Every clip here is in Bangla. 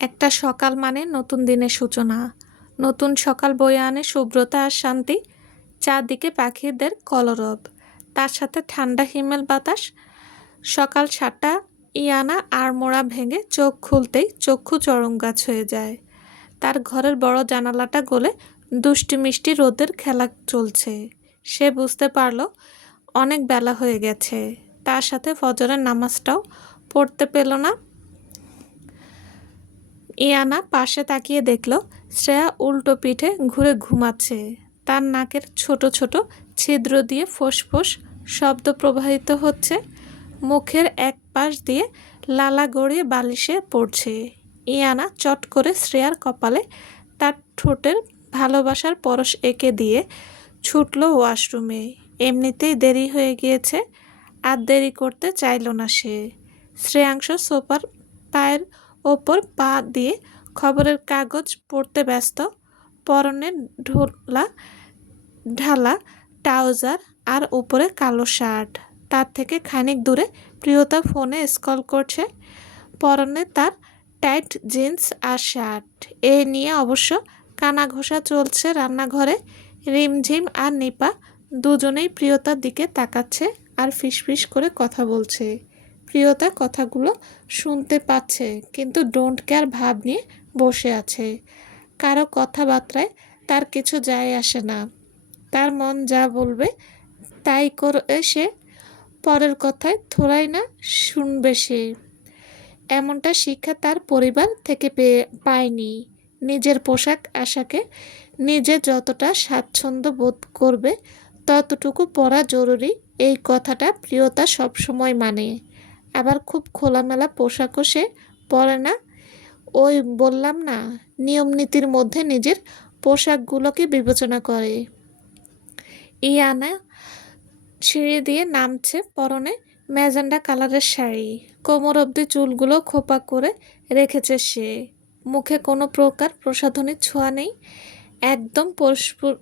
একটা সকাল মানে নতুন দিনের সূচনা। নতুন সকাল বয়ে আনে শুভ্রতা আর শান্তি। চারদিকে পাখিদের কলরব, তার সাথে ঠান্ডা হিমেল বাতাস। সকাল ৭টা, ইয়ানা আড়মোড়া ভেঙে চোখ খুলতেই চক্ষু চরম গাছ হয়ে যায়। তার ঘরের বড় জানালাটা গলে দুষ্টি মিষ্টি রোদের খেলা চলছে। সে বুঝতে পারল অনেক বেলা হয়ে গেছে। তার সাথে ফজরের নামাজটাও পড়তে পেল না। ইয়ানা পাশে তাকিয়ে দেখল শ্রেয়া উল্টো পিঠে ঘুরে ঘুমাচ্ছে। তার নাকের ছোট ছোট ছিদ্র দিয়ে ফোঁস শব্দ প্রবাহিত হচ্ছে। মুখের এক পাশ দিয়ে লালা গড়িয়ে বালিশে পড়ছে। ইয়ানা চট করে শ্রেয়ার কপালে তার ঠোঁটের ভালোবাসার পরশ এঁকে দিয়ে ছুটল ওয়াশরুমে। এমনিতেই দেরি হয়ে গিয়েছে, আর দেরি করতে চাইল না সে। শ্রেয়াংশ সোফার পায়ের ওপর পা দিয়ে খবরের কাগজ পড়তে ব্যস্ত। পরনে ঢালা ট্রাউজার আর উপরে কালো শার্ট। তার থেকে খানিক দূরে প্রিয়তা ফোনে স্ক্রল করছে। পরনে তার টাইট জিন্স আর শার্ট। এ নিয়ে অবশ্য কানাঘোষা চলছে রান্নাঘরে। রিমঝিম আর নিপা দুজনেই প্রিয়তার দিকে তাকাচ্ছে আর ফিসফিস করে কথা বলছে। প্রিয়তা কথাগুলো শুনতে পাচ্ছে, কিন্তু ডোন্ট কেয়ার ভাব নিয়ে বসে আছে। কারো কথাবার্তায় তার কিছু যায় আসে না। তার মন যা বলবে তাই করে সে। পরের কথায় থোড়াই না শুনবে সে। এমনটা শিক্ষা তার পরিবার থেকে পায়নি। নিজের পোশাক আশাকে নিজে যতটা স্বাচ্ছন্দ্য বোধ করবে ততটুকু পরা জরুরি, এই কথাটা প্রিয়তা সবসময় মানে। আবার খুব খোলামেলা পোশাকও সে পরে না। ওই বললাম না, নিয়ম নীতির মধ্যে নিজের পোশাকগুলোকে বিবেচনা করে। ইয়ানা সিঁড়ি দিয়ে নামছে, পরনে ম্যাজেন্ডা কালারের শাড়ি। কোমর অবধি চুলগুলো খোপা করে রেখেছে সে। মুখে কোনো প্রকার প্রসাধনীর ছোঁয়া নেই, একদম পরিস্ফুট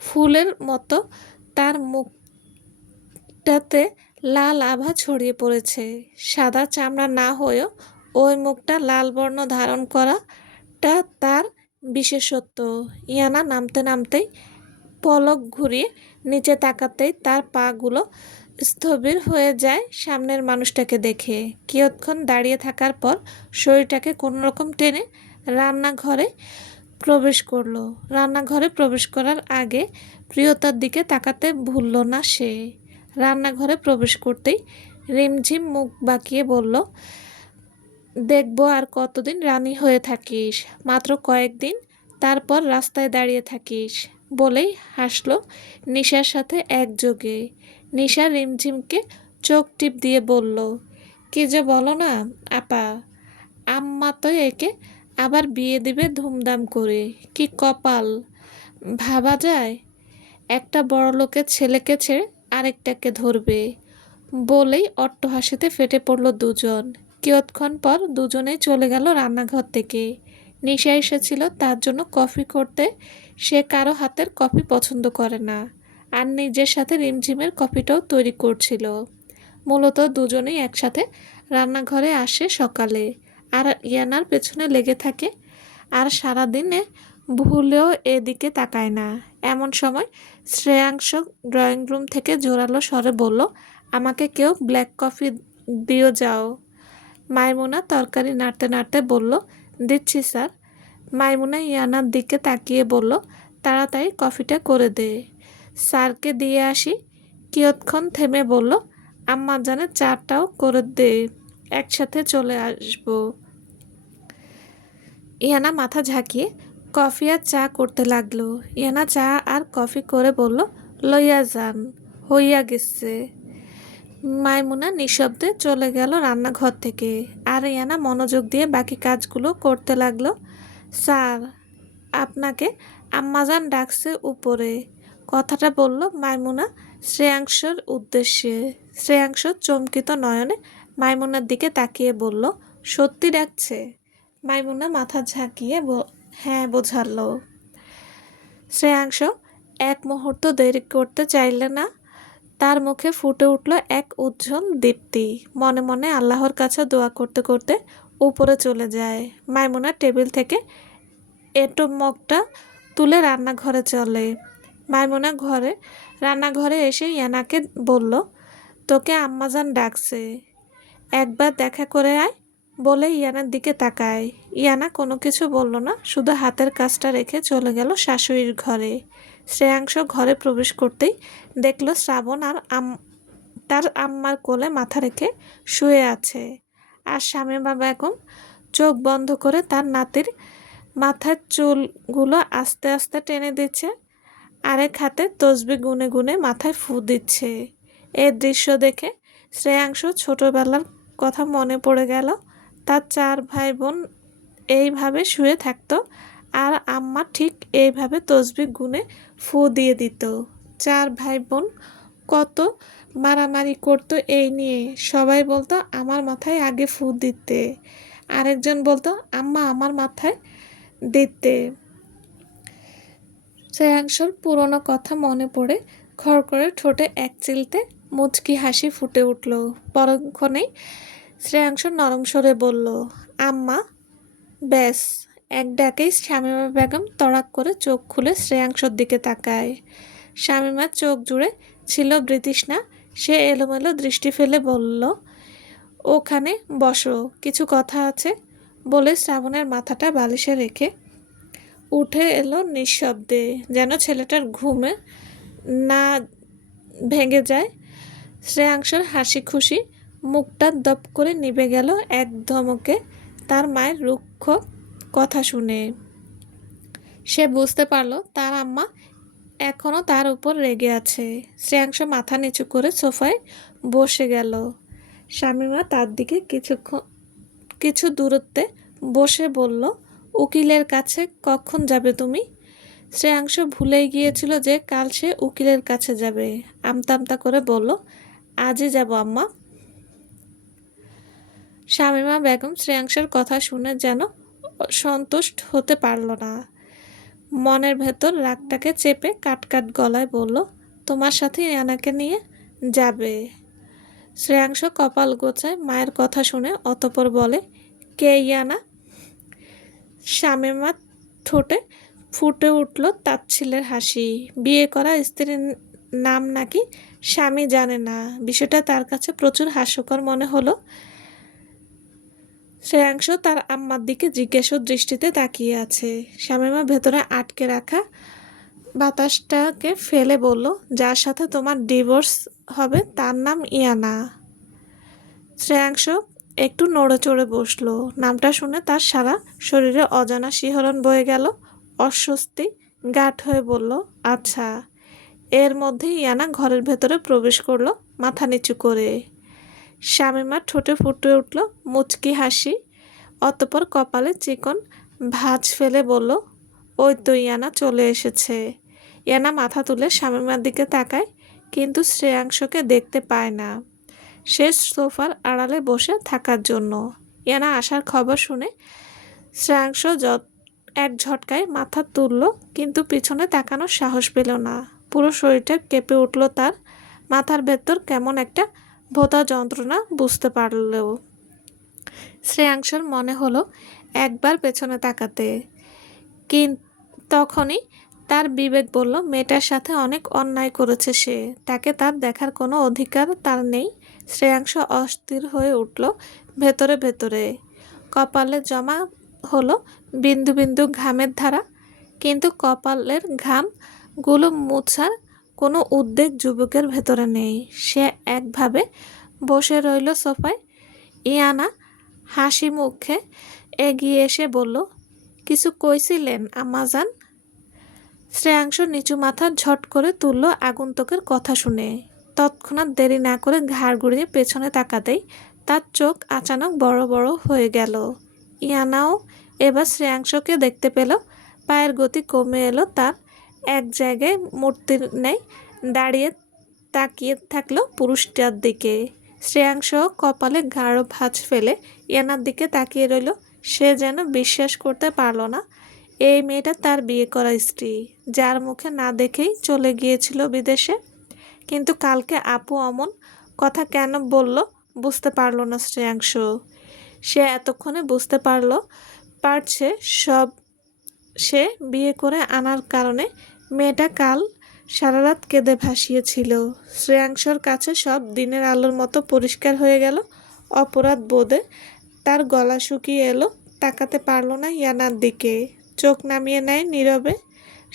ফুলের মতো। তার মুখটাতে লাল আভা ছড়িয়ে পড়েছে। সাদা চামড়া না হয়েও ওই মুখটা লাল বর্ণ ধারণ করাটা তার বিশেষত্ব। ইয়ানা নামতে নামতেই পলক ঘুরিয়ে নিচে তাকাতেই তার পাগুলো স্থবির হয়ে যায় সামনের মানুষটাকে দেখে। কিয়ৎক্ষণ দাঁড়িয়ে থাকার পর শরীরটাকে কোনোরকম টেনে রান্নাঘরে প্রবেশ করার আগে প্রিয়তার দিকে তাকাতে ভুলল না সে। রান্নাঘরে প্রবেশ করতেই রিমঝিম মুখ বাঁকিয়ে বলল, দেখব আর কতদিন রানী হয়ে থাকিস, মাত্র কয়েকদিন, তারপর রাস্তায় দাঁড়িয়ে থাকিস, বলেই হাসল নিশার সাথে একযোগে। নিশা রিমঝিমকে চোখ টিপ দিয়ে বলল, কি যে বলো না আপা, আম্মা তো একে আবার বিয়ে দিবে ধুমধাম করে। কি কপাল, ভাবা যায়? একটা বড়লোকের ছেলেকে ছেড়ে আরেকটাকে ধরবে। বলেই অট্টহাসিতে ফেটে পড়ল দুজন। কিয়ৎক্ষণ পর দুজনেই চলে গেল রান্নাঘর থেকে। নিশা এসেছিল তার জন্য কফি করতে। সে কারো হাতের কফি পছন্দ করে না, আর নিজের সাথে রিমঝিমের কফিটাও তৈরি করছিল। মূলত দুজনেই একসাথে রান্নাঘরে আসে সকালে, আর ইয়ানার পেছনে লেগে থাকে, আর সারাদিনে ভুলেও এদিকে তাকায় না। এমন সময় শ্রেয়াংশ ড্রয়িং রুম থেকে জোরালো স্বরে বলল, আমাকে কেউ ব্ল্যাক কফি দিও যাও। মাইমুনা তরকারি নাড়তে নাড়তে বলল, দিচ্ছি স্যার। মাইমুনা ইয়ানার দিকে তাকিয়ে বলল, তাড়াতাড়ি কফিটা করে দে, স্যারকে দিয়ে আসি। কিয়ৎক্ষণ থেমে বলল, আম্মাজানের চাটাও করে দে, একসাথে চলে আসবো। ইয়ানা মাথা ঝাঁকিয়ে কফি আর চা করতে লাগলো। ইয়ানা চা আর কফি করে বলল, লইয়া যান, হইয়া গেছে। মাইমুনা নিঃশব্দে চলে গেল রান্নাঘর থেকে, আর ইয়ানা মনোযোগ দিয়ে বাকি কাজগুলো করতে লাগলো। স্যার, আপনাকে আম্মাজান ডাকছে উপরে, কথাটা বলল মাইমুনা শ্রেয়াংশর উদ্দেশ্যে। শ্রেয়াংশ চমকিত নয়নে মাইমুনার দিকে তাকিয়ে বলল, সত্যি ডাকছে? মাইমুনা মাথা ঝাঁকিয়ে হ্যাঁ বোঝালো। শ্রেয়াংশ এক মুহূর্ত দেরি করতে চাইলে না। তার মুখে ফুটে উঠল এক উজ্জ্বল দীপ্তি। মনে মনে আল্লাহর কাছে দোয়া করতে করতে উপরে চলে যায়। মাইমুনা টেবিল থেকে এঁটো মগটা তুলে রান্নাঘরে চলে। মাইমুনা রান্নাঘরে এসে ইয়ানাকে বলল, তোকে আম্মাজান ডাকছে, একবার দেখা করে আয় বলে ইয়ানার দিকে তাকায়। ইয়ানা কোনো কিছু বলল না, শুধু হাতের কাজটা রেখে চলে গেল শাশুড়ির ঘরে। শ্রেয়াংশ ঘরে প্রবেশ করতেই দেখল শ্রাবণ আর তার আম্মার কোলে মাথা রেখে শুয়ে আছে, আর শামীমা বেগম চোখ বন্ধ করে তার নাতির মাথার চুলগুলো আস্তে আস্তে টেনে দিচ্ছে, আরেক হাতে তসবি গুনে গুনে মাথায় ফু দিচ্ছে। এই দৃশ্য দেখে শ্রেয়াংশ ছোটবেলার কথা মনে পড়ে গেল। তার 4 ভাই বোন এইভাবে শুয়ে থাকতো, আর আম্মা ঠিক এইভাবে তসবি গুনে ফু দিয়ে দিত। 4 ভাই বোন কত মারামারি করতো এই নিয়ে। সবাই বলতো আমার মাথায় আগে ফু দিতে, আরেকজন বলতো আম্মা আমার মাথায় দিতে। শ্রেয়াংশর পুরনো কথা মনে পড়ে খড় করে ঠোঁটে এক চিলতে মুচকি হাসি ফুটে উঠল। পরক্ষণেই শ্রেয়াংশ নরম স্বরে বলল, আম্মা। ব্যাস, এক ডাকেই শামীমা বেগম তড়াক করে চোখ খুলে শ্রেয়াংশর দিকে তাকায়। শামীমার চোখ জুড়ে ছিল বৃতৃষ্ণা। সে এলোমেলো দৃষ্টি ফেলে বলল, ওখানে বসো, কিছু কথা আছে বলে শ্রাবণের মাথাটা বালিশে রেখে উঠে এলো নিঃশব্দে, যেন ছেলেটার ঘুমে না ভেঙে যায়। শ্রেয়াংশর হাসি খুশি মুখটা দপ করে নিভে গেল এক ধমকে তার মায়ের রুক্ষ কথা শুনে। সে বুঝতে পারল তার আম্মা এখনও তার উপর রেগে আছে। শ্রেয়াংশ মাথা নিচু করে সোফায় বসে গেল। শামীমা তার দিকে কিছু দূরত্বে বসে বলল, উকিলের কাছে কখন যাবে তুমি? শ্রেয়াংশ ভুলেই গিয়েছিল যে কাল সে উকিলের কাছে যাবে। আমতা আমতা করে বলল, আজই যাব আম্মা। শামীমা বেগম শ্রেয়াংশের কথা শুনে যেন সন্তুষ্ট হতে পারল না। মনের ভেতর রাগটাকে চেপে কাটকাট গলায় বলল, তোমার সাথে ইয়ানাকে নিয়ে যাবে? শ্রেয়াংশ কপাল গোছায় মায়ের কথা শুনে, অতঃপর বলে, কে ইয়ানা? শামীমার ঠোঁটে ফুটে উঠল তাচ্ছিল্যের হাসি। বিয়ে করা স্ত্রীর নাম নাকি স্বামী জানে না, বিষয়টা তার কাছে প্রচুর হাস্যকর মনে হলো। শ্রেয়াংশ তার আম্মার দিকে জিজ্ঞাসা দৃষ্টিতে তাকিয়ে আছে। শামীমা ভেতরে আটকে রাখা বাতাসটাকে ফেলে বলল, যার সাথে তোমার ডিভোর্স হবে তার নাম ইয়ানা। শ্রেয়াংশ একটু নড়ে চড়ে বসলো। নামটা শুনে তার সারা শরীরে অজানা শিহরণ বয়ে গেল। অস্বস্তি গাঢ় হয়ে বলল, আচ্ছা। এর মধ্যেই ইয়ানা ঘরের ভেতরে প্রবেশ করলো মাথা নিচু করে। শামীমার ঠোঁটে ফুটে উঠল মুচকি হাসি, অতঃপর কপালে চিকন ভাঁজ ফেলে বলল, ওই তো ইয়ানা চলে এসেছে। ইয়ানা মাথা তুলে শামীমার দিকে তাকায়, কিন্তু শ্রেয়াংশকে দেখতে পায় না। সে সোফার আড়ালে বসে থাকার জন্য। ইয়ানা আসার খবর শুনে শ্রেয়াংশ এক ঝটকায় মাথা তুলল, কিন্তু পিছনে তাকানোর সাহস পেল না। পুরো শরীরটা কেঁপে উঠল তার। মাথার ভেতর কেমন একটা ভোঁতা যন্ত্রণা বুঝতে পারলেও শ্রেয়াংশর মনে হলো একবার পেছনে তাকাতে। তখনই তার বিবেক বলল, মেয়েটার সাথে অনেক অন্যায় করেছে সে, তাকে তার দেখার কোনো অধিকার তার নেই। শ্রেয়াংশ অস্থির হয়ে উঠল ভেতরে ভেতরে। কপালে জমা হলো বিন্দু বিন্দু ঘামের ধারা, কিন্তু কপালের ঘামগুলো মুছার কোনো উদ্বেগ যুবকের ভেতরে নেই। সে একভাবে বসে রইল সোফায়। ইয়ানা হাসি মুখে এগিয়ে এসে বলল, কিছু কইছিলেন আম্মাজান? শ্রেয়াংশ নিচু মাথা ঝট করে তুলল আগন্তুকের কথা শুনে। তৎক্ষণাৎ দেরি না করে ঘাড় ঘুরিয়ে পেছনে তাকাতেই তার চোখ আচানক বড় বড় হয়ে গেল। ইয়ানাও এবার শ্রেয়াংশকে দেখতে পেল। পায়ের গতি কমে এলো তার। এক জায়গায় মূর্তির ন্যায় দাঁড়িয়ে তাকিয়ে থাকলো পুরুষটার দিকে। শ্রেয়াংশ কপালে গাঢ় ভাঁজ ফেলে ইয়ানার দিকে তাকিয়ে রইল। সে যেন বিশ্বাস করতে পারল না এই মেয়েটা তার বিয়ে করা স্ত্রী, যার মুখে না দেখেই চলে গিয়েছিল বিদেশে। কিন্তু কালকে আপু অমন কথা কেন বলল বুঝতে পারল না শ্রেয়াংশ। সে এতক্ষণে বুঝতে পারছে সব সে বিয়ে করে আনার কারণে মেয়েটা কাল সারা রাত কেঁদে ভাসিয়েছিল। শ্রেয়াংশর কাছে সব দিনের আলোর মতো পরিষ্কার হয়ে গেল। অপরাধ বোধে তার গলা শুকিয়ে এলো। তাকাতে পারল না ইয়ানার দিকে। চোখ নামিয়ে নেয় নীরবে।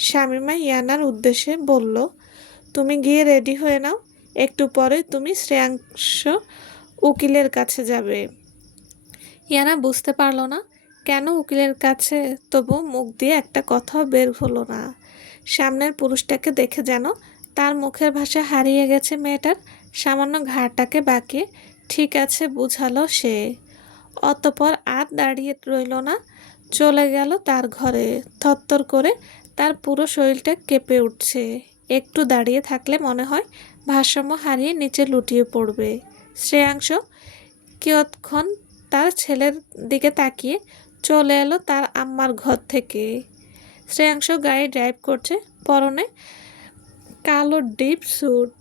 শামীমা ইয়ানার উদ্দেশ্যে বলল, তুমি গিয়ে রেডি হয়ে নাও, একটু পরে তুমি শ্রেয়াংশ উকিলের কাছে যাবে। ইয়ানা বুঝতে পারল না কেন উকিলের কাছে, তবু মুখ দিয়ে একটা কথাও বের হলো না। সামনের পুরুষটাকে দেখে যেন তার মুখের ভাষা হারিয়ে গেছে মেয়েটার। সামান্য ঘাড়টাকে বাঁকিয়ে ঠিক আছে বুঝালো সে। অতঃপর আর দাঁড়িয়ে রইল না, চলে গেল তার ঘরে। থরথর করে তার পুরো শরীরটা কেঁপে উঠছে। একটু দাঁড়িয়ে থাকলে মনে হয় ভারসাম্য হারিয়ে নিচে লুটিয়ে পড়বে। শ্রেয়াংশ কিয়ৎক্ষণ তার ছেলের দিকে তাকিয়ে চলে এলো তার আম্মার ঘর থেকে। শ্রেয়াংশ গাড়ি ড্রাইভ করছে, পরনে কালো ডিপ স্যুট,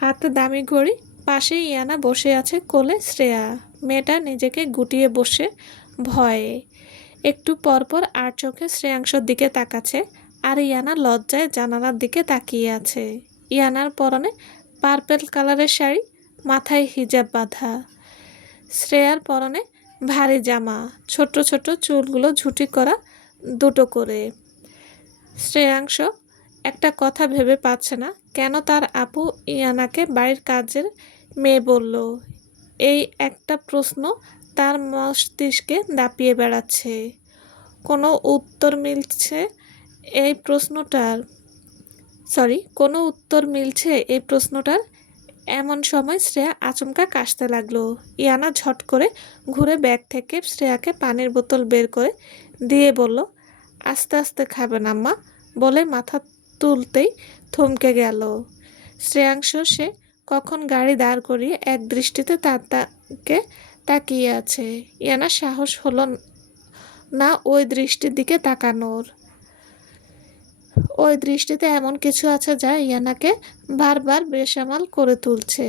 হাতে দামি ঘড়ি। পাশে ইয়ানা বসে আছে, কোলে শ্রেয়া। মেয়েটা নিজেকে গুটিয়ে বসে ভয়ে। একটু পরপর আর চোখে শ্রেয়াংশর দিকে তাকাচ্ছে, আর ইয়ানা লজ্জায় জানালার দিকে তাকিয়ে আছে। ইয়ানার পরনে পার্পেল কালারের শাড়ি, মাথায় হিজাব বাঁধা। শ্রেয়ার পরনে ভারী জামা, ছোট ছোট চুলগুলো ঝুঁটি করা দুটো করে। শ্রেয়াংশ একটা কথা ভেবে পাচ্ছে না, কেন তার আপু ইয়ানাকে বাড়ির কাজের মেয়ে বলল। এই একটা প্রশ্ন তার মস্তিষ্কে দাপিয়ে বেড়াচ্ছে। কোনো উত্তর মিলছে এই প্রশ্নটার। এমন সময় শ্রেয়া আচমকা কাশতে লাগলো। ইয়ানা ঝট করে ঘুরে ব্যাগ থেকে শ্রেয়াকে পানির বোতল বের করে দিয়ে বলল, আস্তে আস্তে খাবেন আম্মা, বলে মাথা তুলতেই থমকে গেল শ্রেয়াংশ। সে কখন গাড়ি দাঁড় করিয়ে এক দৃষ্টিতে তাকে তাকিয়ে আছে। ইয়ানা সাহস হলো না ওই দৃষ্টির দিকে তাকানোর। ওই দৃষ্টিতে এমন কিছু আছে যা ইয়ানাকে বারবার বেসামাল করে তুলছে।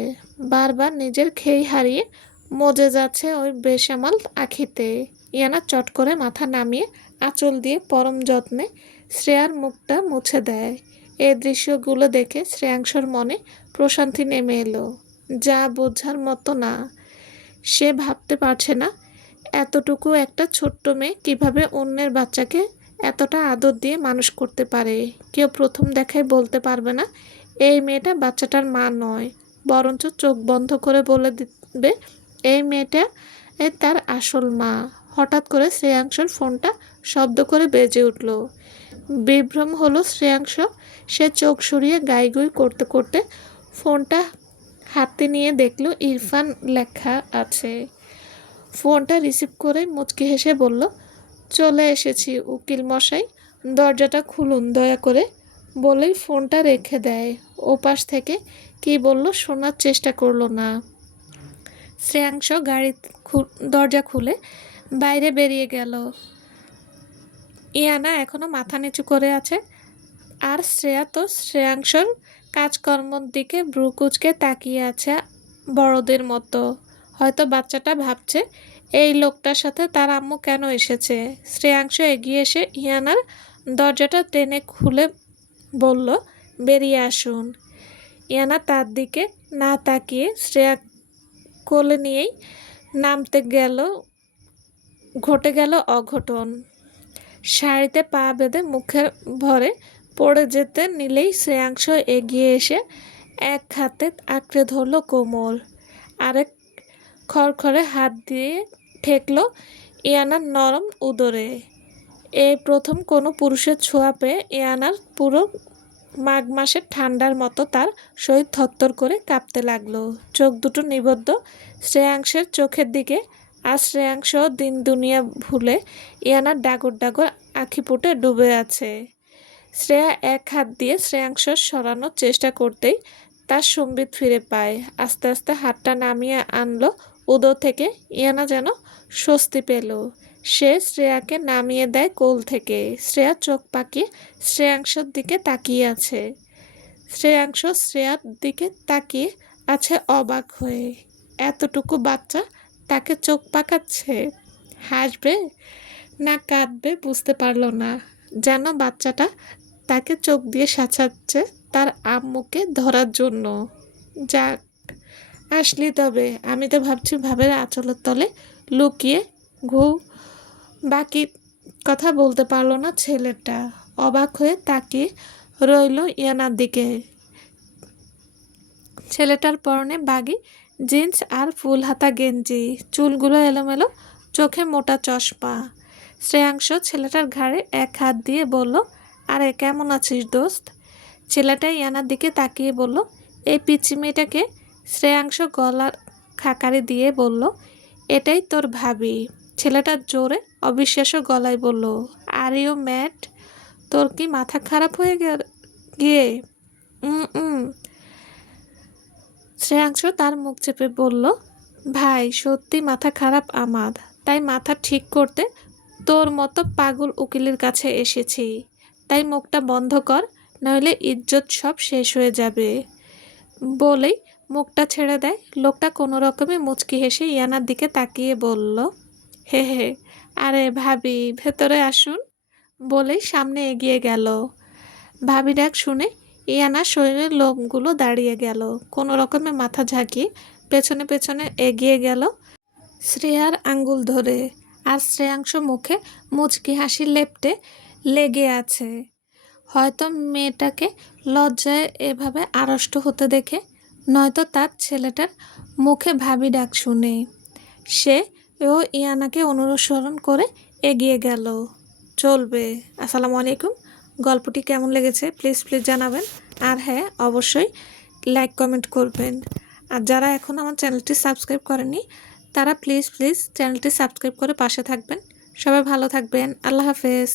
বারবার নিজের খেই হারিয়ে মজে যাচ্ছে ওই বেসামাল আখিতে। ইয়ানা চট করে মাথা নামিয়ে আঁচল দিয়ে পরম যত্নে শ্রেয়ার মুখটা মুছে দেয়। এই দৃশ্যগুলো দেখে শ্রেয়াংশর মনে প্রশান্তি নেমে এলো। যা বোঝার মতো না। সে ভাবতে পারছে না এতটুকু একটা ছোট্ট মেয়ে কিভাবে অন্যের বাচ্চাকে এতটা আদর দিয়ে মানুষ করতে পারে। কেউ প্রথম দেখায় বলতে পারবে না এই মেয়েটা বাচ্চাটার মা নয়, বরঞ্চ চোখ বন্ধ করে বলে দিবে এই মেয়েটা তার আসল মা। হঠাৎ করে শ্রেয়াংশর ফোনটা শব্দ করে বেজে উঠল। বিভ্রম হলো শ্রেয়াংশ। সে চোখ সরিয়ে গাইগুই করতে করতে ফোনটা হাতে নিয়ে দেখল ইরফান লেখা আছে। ফোনটা রিসিভ করে মুচকি হেসে বলল, চলে এসেছি উকিল মশাই, দরজাটা খুলুন দয়া করে, বলেই ফোনটা রেখে দেয়। ওপাশ থেকে কি বলল শোনার চেষ্টা করলো না। শ্রেয়াংশ দরজা খুলে বাইরে বেরিয়ে গেল। ইয়ানা এখনো মাথা নিচু করে আছে, আর শ্রেয়া তো শ্রেয়াংশর কাজকর্মর দিকে ভ্রু কুঁচকে তাকিয়ে আছে বড়দের মতো। হয়তো বাচ্চাটা ভাবছে এই লোকটার সাথে তার আম্মু কেন এসেছে। শ্রেয়াংশ এগিয়ে এসে ইয়ানার দরজাটা টেনে খুলে বলল, বেরিয়ে আসুন। ইয়ানা তার দিকে না তাকিয়ে শ্রেয়া কোলে নিয়েই নামতে গেল। ঘটে গেল অঘটন। শাড়িতে পা বেঁধে মুখের ভরে পড়ে যেতে নিলেই শ্রেয়াংশ এগিয়ে এসে এক হাতে আঁকড়ে ধরল কোমর, আরেক খড়খড়ে হাত দিয়ে ঠেকল ইয়ানার নরম উদরে। এই প্রথম কোনো পুরুষের ছোঁয়া পেয়ে ইয়ানার পুরো মাঘ মাসের ঠান্ডার মতো তার শরীর থরথর করে কাঁপতে লাগলো। চোখ দুটো নিবদ্ধ শ্রেয়াংশের চোখের দিকে। আর শ্রেয়াংশ দিন দুনিয়া ভুলে ইয়ানার ডাগর ডাগর আঁখিপুটে ডুবে আছে। শ্রেয়া এক হাত দিয়ে শ্রেয়াংশ সরানোর চেষ্টা করতেই তার সম্বিত ফিরে পায়। আস্তে আস্তে হাতটা নামিয়ে আনলো উদর থেকে। ইয়ানা যেন স্বস্তি পেল। সে শ্রেয়াকে নামিয়ে দেয় কোল থেকে। শ্রেয়া চোখ পাকিয়ে শ্রেয়াংশর দিকে তাকিয়ে আছে। শ্রেয়াংশ শ্রেয়ার দিকে তাকিয়ে আছে অবাক হয়ে। এতটুকু বাচ্চা তাকে চোখ পাকাচ্ছে। হাসবে না কাঁদবে বুঝতে পারল না। যেন বাচ্চাটা তাকে চোখ দিয়ে সাঁচাচ্ছে তার আম্মুকে ধরার জন্য। যাক, আসলি তবে। আমি তো ভাবছি ভাবের আঁচলের তলে লুকিয়ে ঘু। বাকি কথা বলতে পারলো না ছেলেটা। অবাক হয়ে তাকিয়ে রইল ইয়ানার দিকে। ছেলেটার পরনে বাগি জিন্স আর ফুল হাতা গেঞ্জি, চুলগুলো এলোমেলো, চোখে মোটা চশমা। শ্রেয়াংশ ছেলেটার ঘাড়ে এক হাত দিয়ে বলল, আরে কেমন আছিস দোস্ত? ছেলেটা ইয়ানার দিকে তাকিয়ে বলল, এই পিচ্চি মেয়েটাকে? শ্রেয়াংশ গলার খাকারি দিয়ে বলল, এটাই তোর ভাবি। ছেলেটা জোরে অবিশ্বাস্য গলায় বলল, আর ইউ ম্যাড? তোর কি মাথা খারাপ হয়ে গিয়ে? হুম। শ্রেয়াংশ তার মুখ চেপে বলল, ভাই সত্যি মাথা খারাপ আমার, তাই মাথা ঠিক করতে তোর মতো পাগল উকিলের কাছে এসেছি। তাই মুখটা বন্ধ কর, নইলে ইজ্জত সব শেষ হয়ে যাবে। বলেই মুখটা ছেড়ে দেয়। লোকটা কোনো রকমে মুচকি হেসে ইয়ানার দিকে তাকিয়ে বলল, হে হে, আরে ভাবি ভেতরে আসুন। বলেই সামনে এগিয়ে গেল। ভাবি ডাক শুনে ইয়ানার শরীরের লোমগুলো দাঁড়িয়ে গেল। কোনো রকমে মাথা ঝাঁকিয়ে পেছনে পেছনে এগিয়ে গেল শ্রেয়ার আঙ্গুল ধরে। আর শ্রেয়াংশ মুখে মুচকি হাসি লেপ্টে লেগে আছে। হয়তো মেয়েটাকে লজ্জায় এভাবে আড়ষ্ট হতে দেখে, নয়তো তার ছেলেটার মুখে ভাবি ডাক শুনে। সে ও ইয়ানাকে অনুসরণ করে এগিয়ে গেল। চলবে। আসসালামু আলাইকুম। গল্পটি কেমন লেগেছে প্লিজ জানাবেন। আর হ্যাঁ, অবশ্যই লাইক কমেন্ট করবেন। আর যারা এখন আমার চ্যানেলটি সাবস্ক্রাইব করেনি তারা প্লিজ চ্যানেলটি সাবস্ক্রাইব করে পাশে থাকবেন। সবাই ভালো থাকবেন। আল্লাহ হাফেজ।